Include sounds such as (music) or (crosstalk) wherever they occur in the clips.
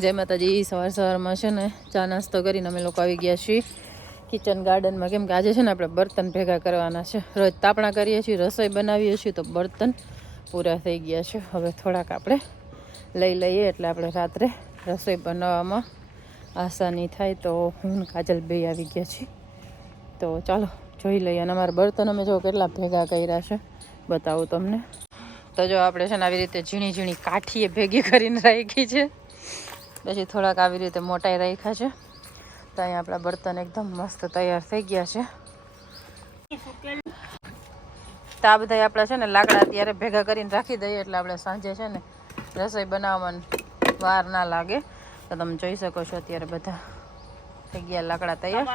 જય માતાજી. સવાર સવારમાં છે ને ચા નાસ્તો કરીને અમે લોકો આવી ગયા છીએ કિચન ગાર્ડનમાં કેમ કે આજે છે ને આપણે બર્તન ભેગા કરવાના છે. રોજ તાપણા કરીએ છીએ, રસોઈ બનાવીએ છીએ તો બર્તન પૂરા થઈ ગયા છે. હવે થોડાક આપણે લઈ લઈએ એટલે આપણે રાત્રે રસોઈ બનાવવામાં આસાની થાય તો હું કાજલ બે આવી ગયા છીએ. તો ચાલો જોઈ લઈએ અને અમારા બર્તન અમે જો કેટલા ભેગા કર્યા છે બતાવું તમને. તો જો આપણે છે ને આવી રીતે ઝીણી ઝીણી કાઠીએ ભેગી કરીને રાખી છે. પછી થોડાક આવી રીતે મોટાઈ રાખ્યા છે. તો અહીંયા આપણા બર્તન એકદમ મસ્ત તૈયાર થઈ ગયા છે. તો આ બધા આપણા છે ને લાકડા અત્યારે ભેગા કરીને રાખી દઈએ એટલે આપણે સાંજે છે ને રસોઈ બનાવવામાં વાર ના લાગે. તો તમે જોઈ શકો છો અત્યારે બધા થઈ ગયા લાકડા તૈયાર.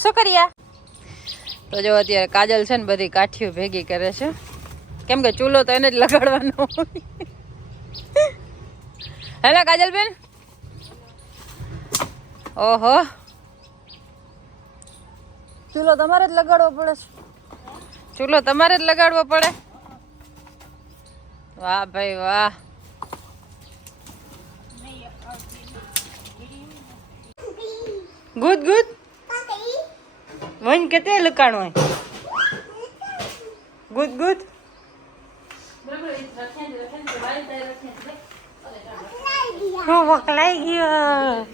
શું કર્યા? તો જો અત્યારે કાજલ છે ને બધી કાઠીઓ ભેગી કરે છે. કેમ કે ચૂલો તો એને જ લગાડવાનો હોય. હેલો કાજલબેન? ઓહો. ચૂલો તમારે જ લગાડવો પડે છે. ચૂલો તમારે જ લગાડવો પડે? વાહ ભાઈ વાહ. ગુડ ગુડ વન કેતે લકાણો હોય ગુડ ગુડ હું વકલાઈ ગયો.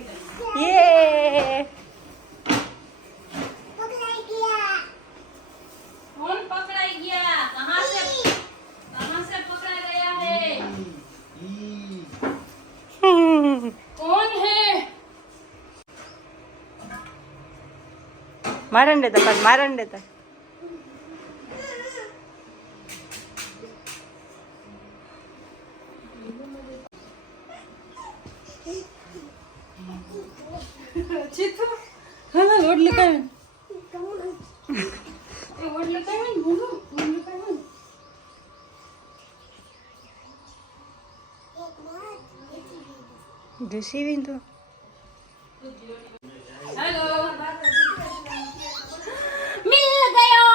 યે મારણ દેતા પણ મારણ દેતા બધું સીવી મિલ ગયો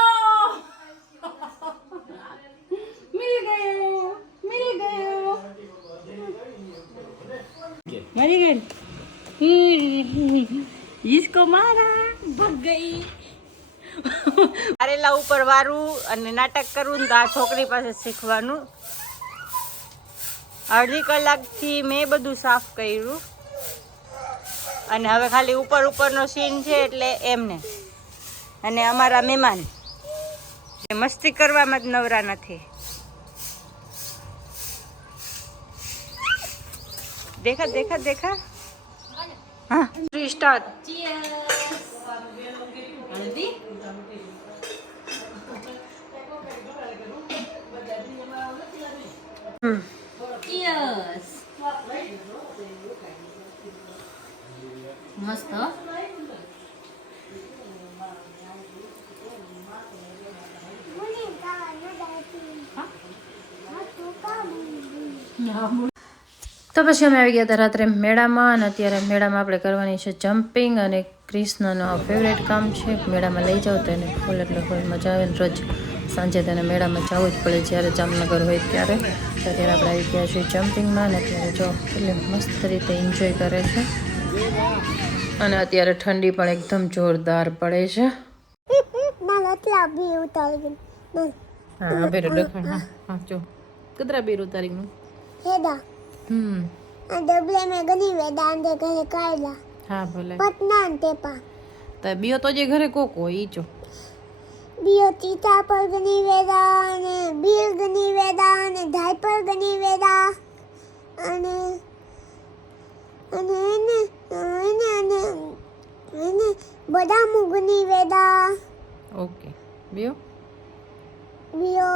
મિલ ગયો મિલ ગયો મરી ગઈ જીસકો મારા ભગ ગઈ કારેલા ઉપર વારું અને નાટક કરવું તો આ છોકરી પાસે શીખવાનું. અડધી કલાકથી મેં બધું સાફ કર્યું. અને હવે ખાલી ઉપર ઉપરનો સીન છે એટલે એમને. અને અમારા મહેમાન. એ મસ્તી કરવામાં જ નવરા નથી. દેખા દેખા દેખા. હા. સ્ટાર્ટ મસ્ત તો પછી અમે આવી ગયા હતા રાત્રે મેળામાં અને અત્યારે મેળામાં આપણે કરવાની છે જમ્પિંગ અને કૃષ્ણનો ફેવરેટ કામ છે. મેળામાં લઈ જાઓ તો એને ફૂલ એટલે ફૂલ મજા આવે ને રોજ સાંજે તેને મેળામાં જવું જ પડે જ્યારે જામનગર હોય ત્યારે. ત્યારે આપણે આવી ગયા છીએ જમ્પિંગમાં અને અત્યારે જો કેટલી મસ્ત રીતે એન્જોય કરે છે. અને અત્યારે ઠંડી પણ એકદમ જોરદાર પડે છે. હા બેરો દેખાડ હા હા જો. કતરા બેરો તારીખનું હમ. ડબલે મેં ગણી વેદા અંદે ઘરે કાઢલા હા ભલે. પટના ને તેપા તો બીઓ તો જે ઘરે કોકો ઈ જો. બીઓ ચીતા પર ગની વેદા અને બીલ ગની વેદા અને ધાય પર ગની વેદા અને અને એને બદામુ મુગની વેદા. ઓકે. બીઓ બીઓ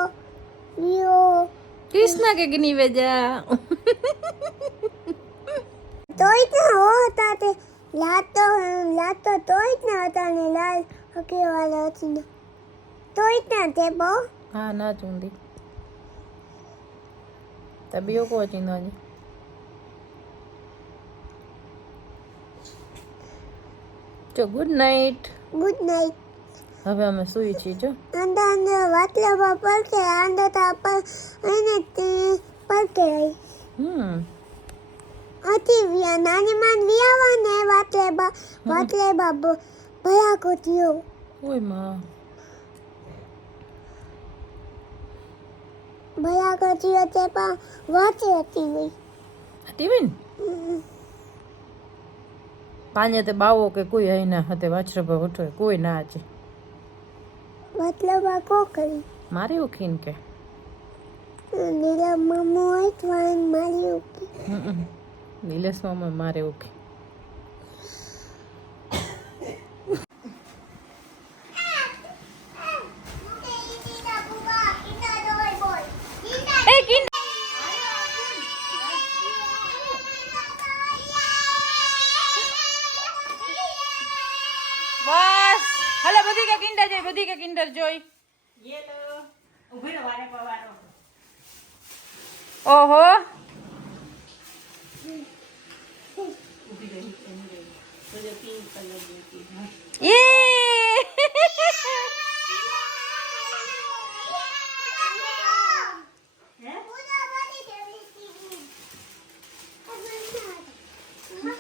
બીઓ કૃષ્ણ કે ગની વેજા તોય જ હો હોતા તે. લાતો લાતો તોય જ ના હતા ને લાલ હકી વાળા હતી તોય જ ના તે બહુ. હા ના ચૂંદી તો બીઓ કો ચો ગુડ નાઇટ ગુડ નાઇટ હવે અમે સુઈ છીએ જો. અંદર અંદર વાતલા પડકે અંદર તો પર અને તે પડકે હમ. અતી વ્યા નાની માન વ્યાવા ને વાતલે બા વાતલે બા ભયા કોતીઓ ઓયમાં. ભયા કોતીઓ તે પણ વાંચે હતી. હતી ને પાંજે તે બાવો કે કોઈ અહીં ના હતે વાછરભા ઉઠો કોઈ ના આજે મતલબ આ કો કરી? મારી ઉખીન કે. નીલા મમ્મો હોય તો મારી ઉખી. નીલેશ દિલેશમાં મારે ઉખી એ કિન બસ હલે બધી કે કિન્ડર જોઈ. બધી કે કિન્ડર જોઈ ઓહો. યે ના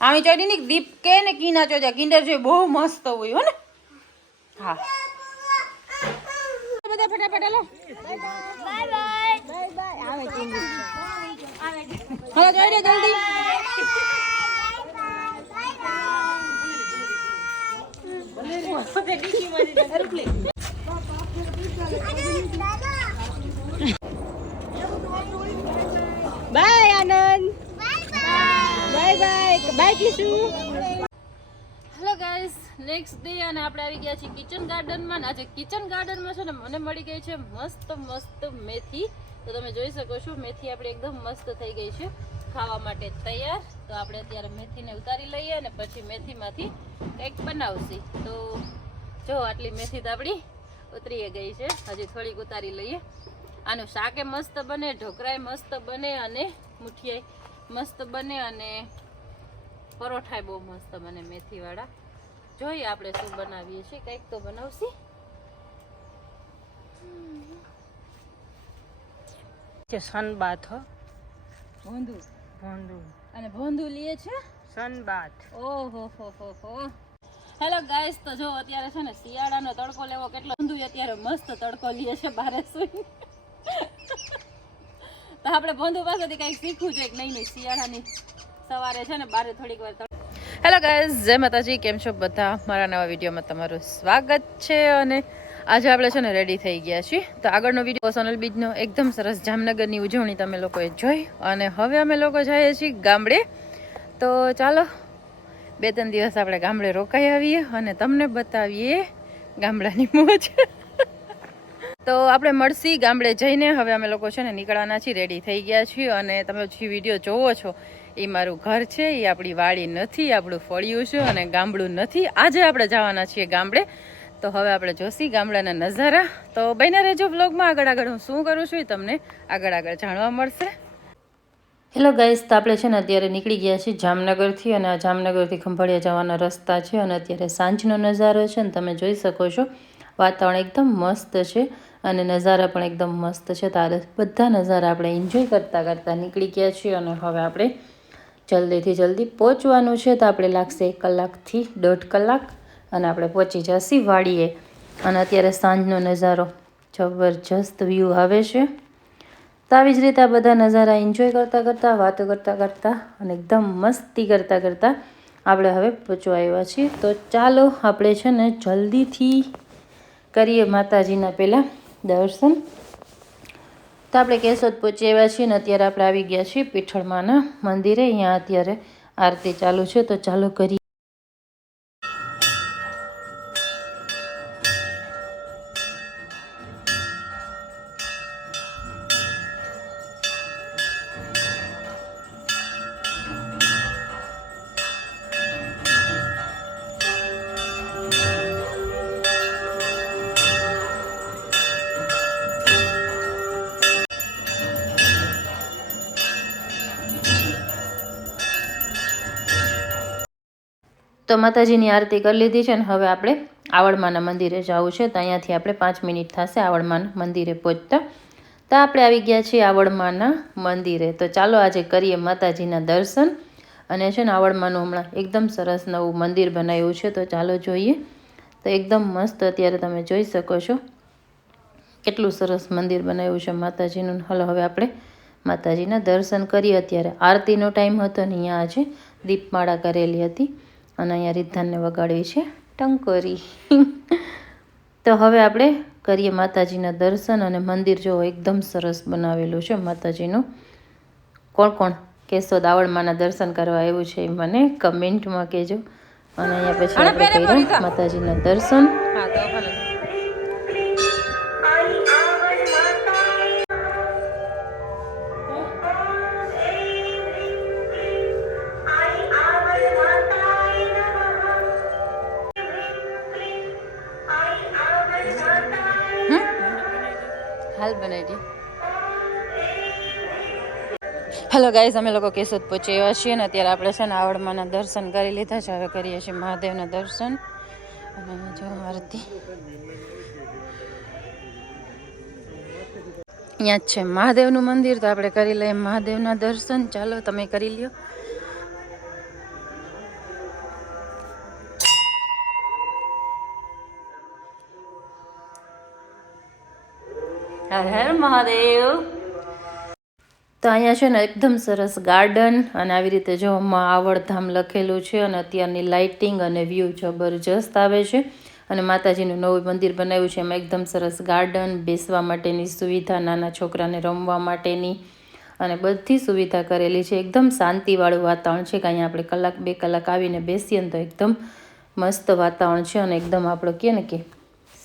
આમી ચોડી ની દીપ કે ને કીના ચોજા કિન્ડર જોઈ બહુ મસ્ત હોય હો ને? હા. બધા ફટાફટ હાલો. હાલો જોઈ લે જલ્દી. Bye bye bye bye hello guys next day અને આપણે આવી ગયા છીએ કિચન ગાર્ડનમાં આજે કિચન ગાર્ડનમાં છે ને મને મળી ગઈ છે મસ્ત મસ્ત મેથી. તો તમે જોઈ શકો છો, મેથી આપણી એકદમ મસ્ત થઈ ગઈ છે. ખાવા માટે તૈયાર. તો આપણે અત્યારે મેથીને ઉતારી લઈએ અને પછી મેથીમાંથી કંઈક બનાવશી. તો જો આટલી મેથી તો આપણી ઉતરી ગઈ છે. હજી થોડીક ઉતારી લઈએ. આનું શાકે મસ્ત બને, ઢોકરાય મસ્ત બને અને મુઠિયાઈ મસ્ત બને અને પરોઠાય બહુ મસ્ત બને મેથીવાળા. જોઈએ આપણે શું બનાવીએ છીએ કંઈક તો બનાવશી. છે સનબાથ હો. ભોંદુ. ભોંડુ અને ભોંધુ લીએ છે? સનબાથ ઓહો હો હો હો. હેલો ગાઈસ તો જો અત્યારે છે ને શિયાળાનો તડકો લેવો કેટલો ભોંધુ અત્યારે મસ્ત તડકો લીએ છે બારે સુઈ તો આપણે ભોંધુ પાસેથી કંઈક શીખવું જોઈએ કે નહીં નહીં શિયાળાની? સવારે છે ને બારે થોડીક વાર હેલો ગાઈઝ, જય માતાજી, કેમ છો બધા? મારા નવા વિડીયોમાં તમારું સ્વાગત છે અને આજે આપણે છે ને રેડી થઈ ગયા છીએ. તો આગળનો વીડિયો સોનલ બીજનો એકદમ સરસ જામનગરની ઉજવણી તમે લોકોએ જોઈ અને હવે અમે લોકો જઈએ છીએ ગામડે. તો ચાલો બે ત્રણ દિવસ આપણે ગામડે રોકાઈ આવીએ અને તમને બતાવીએ ગામડાની મોજ. તો આપણે મળશી ગામડે જઈને. હવે અમે લોકો છે ને નીકળવાના છીએ રેડી થઈ ગયા છીએ અને તમે જે વીડિયો જોવો છો, એ મારું ઘર છે, એ આપણી વાડી નથી, આપણું ફળિયું છે અને ગામડું નથી. આજે આપણે જવાના છીએ ગામડે. તો હવે આપણે જોશી ગામડાના નજારા. તો બને રહેજો બ્લોગમાં આગળ આગળ હું શું કરું છું એ તમને આગળ આગળ જાણવા મળશે. હેલો ગાઈસ તો આપણે છે ને અત્યારે નીકળી ગયા છીએ જામનગરથી અને આ જામનગરથી ખંભાળિયા જવાના રસ્તા છે અને અત્યારે સાંજનો નજારો છે ને તમે જોઈ શકો છો. વાતાવરણ એકદમ મસ્ત છે. અને નજારા પણ એકદમ મસ્ત છે. તારે બધા નજારા આપણે એન્જોય કરતાં કરતાં નીકળી ગયા છીએ અને હવે આપણે જલ્દીથી જલ્દી પહોંચવાનું છે. તો આપણે લાગશે એક કલાકથી દોઢ કલાક અને આપણે પહોંચી જશી વાડીએ. અને અત્યારે સાંજનો નજારો જબરજસ્ત વ્યૂ આવે છે. તો આવી જ રીતે બધા નજારા એન્જોય કરતાં કરતાં, વાતો કરતાં કરતાં અને એકદમ મસ્તી કરતાં કરતાં આપણે હવે પહોંચવા આવ્યા છીએ. તો ચાલો આપણે છે ને જલ્દીથી કરીએ માતાજીના પહેલાં દર્શન. તો આપણે કેશોદ પહોંચી આવ્યા છીએ ને અત્યારે આપણે આવી ગયા છીએ પીઠળમાના મંદિરે. અહીંયા અત્યારે આરતી ચાલુ છે, તો ચાલો કરીએ. તો માતાજીની આરતી કરી લીધી છે ને હવે આપણે આવડમાના મંદિરે જવું છે તો અહીંયાથી આપણે પાંચ મિનિટ થશે આવડમાના મંદિરે પહોંચતા. તો આપણે આવી ગયા છીએ આવડમાના મંદિરે. તો ચાલો આજે કરીએ માતાજીના દર્શન. અને છે ને આવડમાનું હમણાં એકદમ સરસ નવું મંદિર બનાવ્યું છે. તો ચાલો જોઈએ. તો એકદમ મસ્ત અત્યારે તમે જોઈ શકો છો. કેટલું સરસ મંદિર બનાવ્યું છે માતાજીનું. હલો હવે આપણે માતાજીના દર્શન કરીએ. અત્યારે આરતીનો ટાઈમ હતો ને અહીંયા આજે. દીપમાળા કરેલી હતી. અને અહીંયા રીધાનને વગાડવી છે ટંકોરી. (laughs) તો હવે આપણે કરીએ માતાજીના દર્શન અને મંદિર જો એકદમ સરસ બનાવેલું છે માતાજીનું. કોણ કોણ? કેશોદ આવડમાના દર્શન કરવા આવ્યું છે એ મને કમેન્ટમાં કહેજો. અને અહીંયા પછી આપણે કર્યા માતાજીના દર્શન. હેલો ગાઈઝ અમે લોકો કેશોદ પહોંચી આવ્યા છીએ ને અત્યારે આપણે છે ને આવડમાના દર્શન કરી લીધા છે. હવે કરીએ છીએ મહાદેવના દર્શન. અને જો આરતી. અહીંયા છે મહાદેવનું મંદિર, તો આપણે કરી લઈએ મહાદેવના દર્શન. ચાલો, તમે કરી લ્યો. હર હર મહાદેવ. તો અહીંયા છે ને એકદમ સરસ ગાર્ડન અને આવી રીતે જો આવડધામ લખેલું છે અને અત્યારની લાઇટિંગ અને વ્યૂ જબરજસ્ત આવે છે. અને માતાજીનું નવું મંદિર બનાવ્યું છે એમાં એકદમ સરસ ગાર્ડન બેસવા માટેની સુવિધા, નાના છોકરાને રમવા માટેની અને બધી સુવિધા કરેલી છે. એકદમ શાંતિવાળું વાતાવરણ છે કે અહીંયા આપણે કલાક બે કલાક આવીને બેસીએ ને તો એકદમ મસ્ત વાતાવરણ છે અને એકદમ આપણે કહે ને કે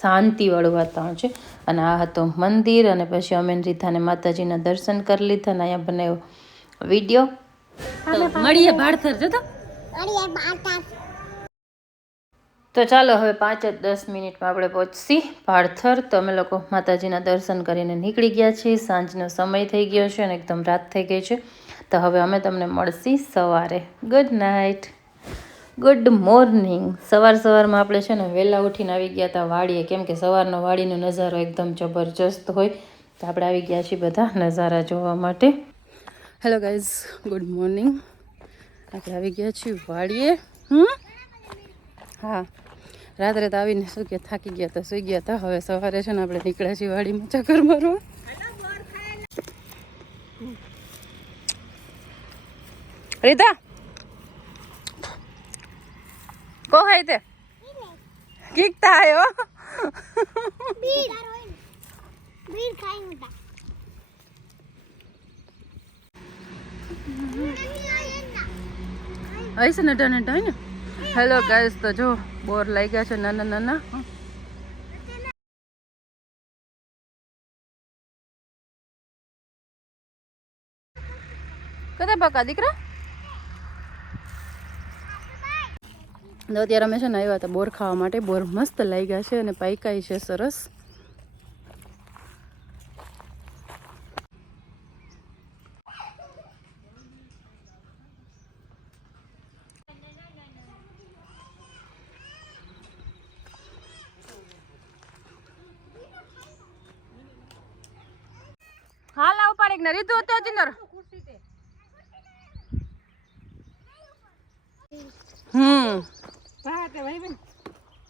શાંતિવાળું વાતાવરણ છે. અને આ હતો મંદિર અને પછી અમે રીધાને માતાજીના દર્શન કરી લીધા અને અહીંયા બનાવ્યો વીડિયો મળીએ ભાડથર જતો તો. ચાલો હવે પાંચ જ દસ મિનિટમાં આપણે પહોંચશી ભાડથર તો અમે લોકો માતાજીના દર્શન કરીને નીકળી ગયા છીએ. સાંજનો સમય થઈ ગયો છે અને એકદમ રાત થઈ ગઈ છે. તો હવે અમે તમને મળશી સવારે. ગુડ નાઇટ ગુડ મોર્નિંગ સવાર સવારમાં આપણે છે ને વહેલા ઉઠીને આવી ગયા હતા વાડીએ. કેમ કે સવારનો વાડીનો નજારો એકદમ જબરજસ્ત હોય. તો આપણે આવી ગયા છીએ બધા નજારા જોવા માટે. હેલો ગાઈઝ ગુડ મોર્નિંગ આપણે આવી ગયા છીએ વાડીએ. હા. રાત્રે તો આવીને શું કે થાકી ગયા હતા સુઈ ગયા હતા હવે સવારે છે ને આપણે નીકળ્યા છીએ વાડીમાં ચક્કર મારવા રીતા કો ખાઈ તે? કીકતા આયો આવીશ ને. નટા નટા ને હેલો ગાઈસ તો જો બોર લાગ્યા છે નાના નાના. કદા પકા દીકરા? તો અત્યારે અમે છે ને આવ્યા હતા બોર ખાવા માટે. બોર મસ્ત લાગ્યા છે અને પાઈકાઈ છે સરસ. હાલ આવ પાડે રીતુ હતો ચિંદર હમ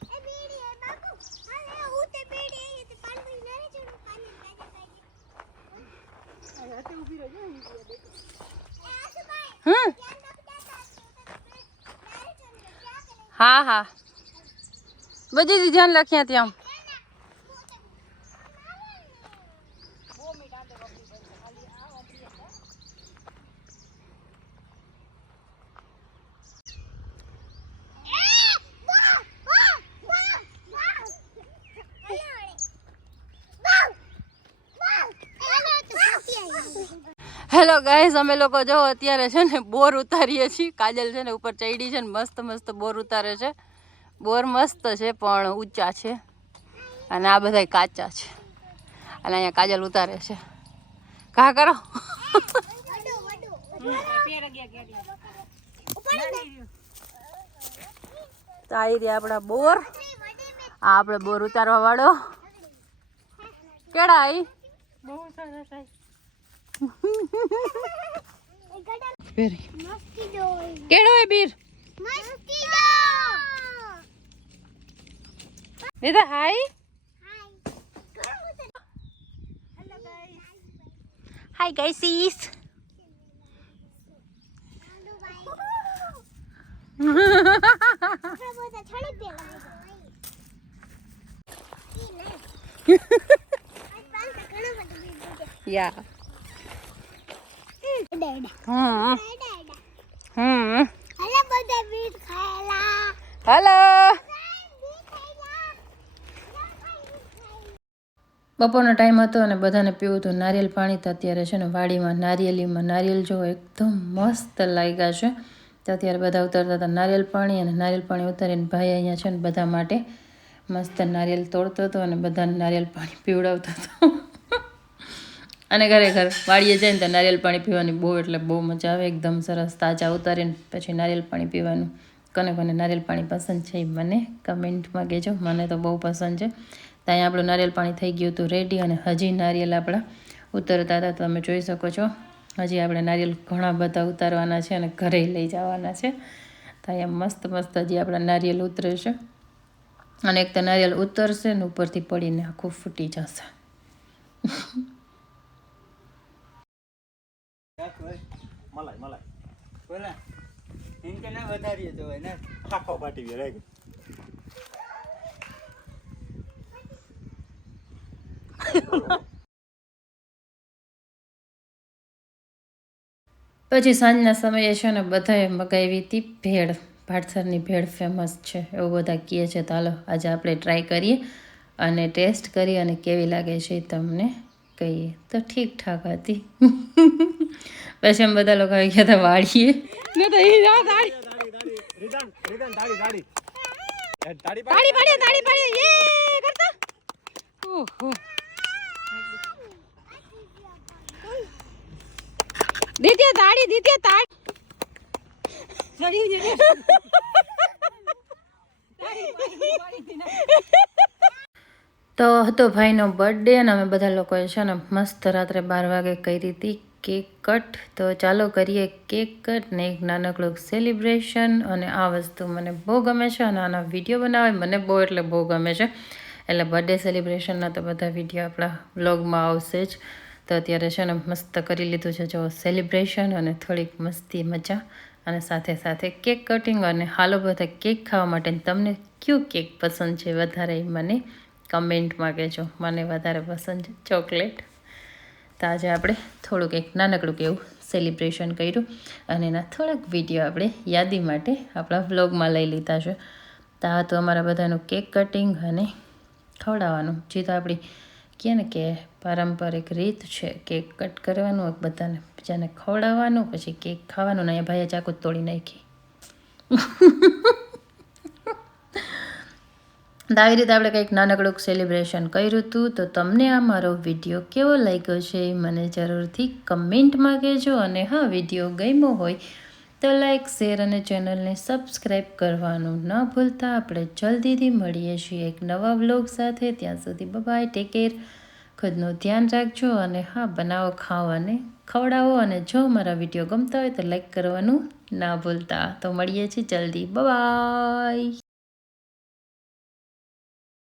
એ બીડી એ બાબુ અરે હું તે બીડી એ તે પાણી નરે ચડું પાણી કાજે કાજે અરે તે ઊભી રહો એ આસુભાઈ હમ ધ્યાન રાખતા હા હા બધી ધ્યાન લખ્યા ત્યાં હેલો ગાઈઝ અમે લોકો જો અત્યારે છે ને બોર ઉતારીએ છીએ. કાજલ છે ને ઉપર ચડી છે ને મસ્ત મસ્ત બોર ઉતારે છે. બોર મસ્ત છે પણ ઊંચા છે. અને આ બધા કાચા છે. અને અહીંયા કાજલ ઉતારે છે. કા કરો. તો આવી રહ્યા આપણા બોર. આ આપણે બોર ઉતારવા વાળો. કેડા આઈ બહુ સરસ કેળો બીર? મસ્તી દો Veda hi hello guys hi guys yeah hmm hmm hello બપોરનો ટાઈમ હતો અને બધાને પીવું હતું નારિયેલ પાણી તો અત્યારે છે ને વાડીમાં નારિયેલીમાં નારિયેલ જો એકદમ મસ્ત લાગ્યા છે. તો અત્યારે બધા ઉતરતા હતા નારિયેલ પાણી અને નારિયેલ પાણી ઉતારીને ભાઈ અહીંયા છે ને બધા માટે મસ્ત નારિયેલ તોડતો હતો અને બધાને નારિયેલ પાણી પીવડાવતો હતો. અને ઘરે ઘર વાડીએ જઈને તો નારિયેલ પાણી પીવાની બહુ એટલે બહુ મજા આવે, એકદમ સરસ તાજા ઉતારીને પછી નારિયેલ પાણી પીવાનું. કોને કોને નારિયેલ પાણી પસંદ છે એ મને કમેન્ટમાં કહેજો, મને તો બહુ પસંદ છે. તો અહીંયા આપણું નારિયેલ પાણી થઈ ગયું હતું રેડી અને હજી નારિયેલ આપણા ઉતરતા હતા. તમે જોઈ શકો છો હજી આપણે નારિયેલ ઘણા બધા ઉતારવાના છે અને ઘરે લઈ જવાના છે. તો અહીંયા મસ્ત મસ્ત હજી આપણા નારિયેલ ઉતરે છે. અને એક તો નારિયેલ ઉતરશે ને ઉપરથી પડીને આખું ફૂટી જશે. મલાઈ મલાઈ. બોલા એમ કે ના વધારીએ તો હોય ને. આખો પાટી ગયા. પછી સાંજના સમયે છે ને બધાએ મગાવી હતી ભેળ. ભાટસરની ભેળ ફેમસ છે એવું બધા કહે છે. તો હાલો આજે આપણે ટ્રાય કરીએ અને ટેસ્ટ કરી અને કેવી લાગે છે એ તમને કહીએ. તો ઠીક ઠાક હતી. પછી અમે બધા લોકો આવી ગયા હતા વાળીએ. તાળી તાળી ઓહો. દીદી તાળી દીદી તાળી. તો હતો ભાઈનો બર્થડે અને અમે બધા લોકોએ છે ને મસ્ત રાત્રે બાર વાગે કરી હતી કેક કટ. તો ચાલો કરીએ કેક કટ ને એક નાનકડું સેલિબ્રેશન અને આ વસ્તુ મને બહુ ગમે છે અને આના વીડિયો બનાવે મને બહુ એટલે બહુ ગમે છે. એટલે બર્થડે સેલિબ્રેશનના તો બધા વીડિયો આપણા વ્લોગમાં આવશે જ. તો અત્યારે છે ને મસ્ત કરી લીધું છે જો સેલિબ્રેશન અને થોડીક મસ્તી, મજા અને સાથે સાથે કેક કટિંગ અને હાલો બધા કેક ખાવા માટે તમને કયું કેક પસંદ છે વધારે મને કમેન્ટમાં કહેજો. મને વધારે પસંદ છે ચોકલેટ. તો આજે આપણે થોડુંક એક નાનકડું એવું સેલિબ્રેશન કર્યું અને એના થોડાક વીડિયો આપણે યાદી માટે આપણા વ્લોગમાં લઈ લીધા છે. તો આ તો અમારા બધાનું કેક કટિંગ અને ખવડાવવાનું. જે તો આપણી કહે ને કે પારંપરિક રીત છે કેક કટ કરવાનું બધાને બીજાને ખવડાવવાનું, પછી કેક ખાવાનું ને ભાઈએ ચાકુ તોડી નાખી. તો આવી રીતે આપણે કંઈક નાનકડું સેલિબ્રેશન કર્યું હતું તો તમને આ મારો વીડિયો કેવો લાગ્યો છે? મને જરૂરથી કમેન્ટમાં કહેજો અને હા વીડિયો ગમ્યો હોય તો લાઈક શેર અને ચેનલને સબસ્ક્રાઈબ કરવાનું ન ભૂલતા. આપણે જલ્દીથી મળીએ છીએ એક નવા વ્લોગ સાથે. ત્યાં સુધી બબાય ટેક કેર ખુદનું ધ્યાન રાખજો અને હા, બનાવો ખાઓ અને ખવડાવો. અને જો મારા વીડિયો ગમતા હોય તો લાઈક કરવાનું ના ભૂલતા. તો મળીએ છીએ જલ્દી. બાય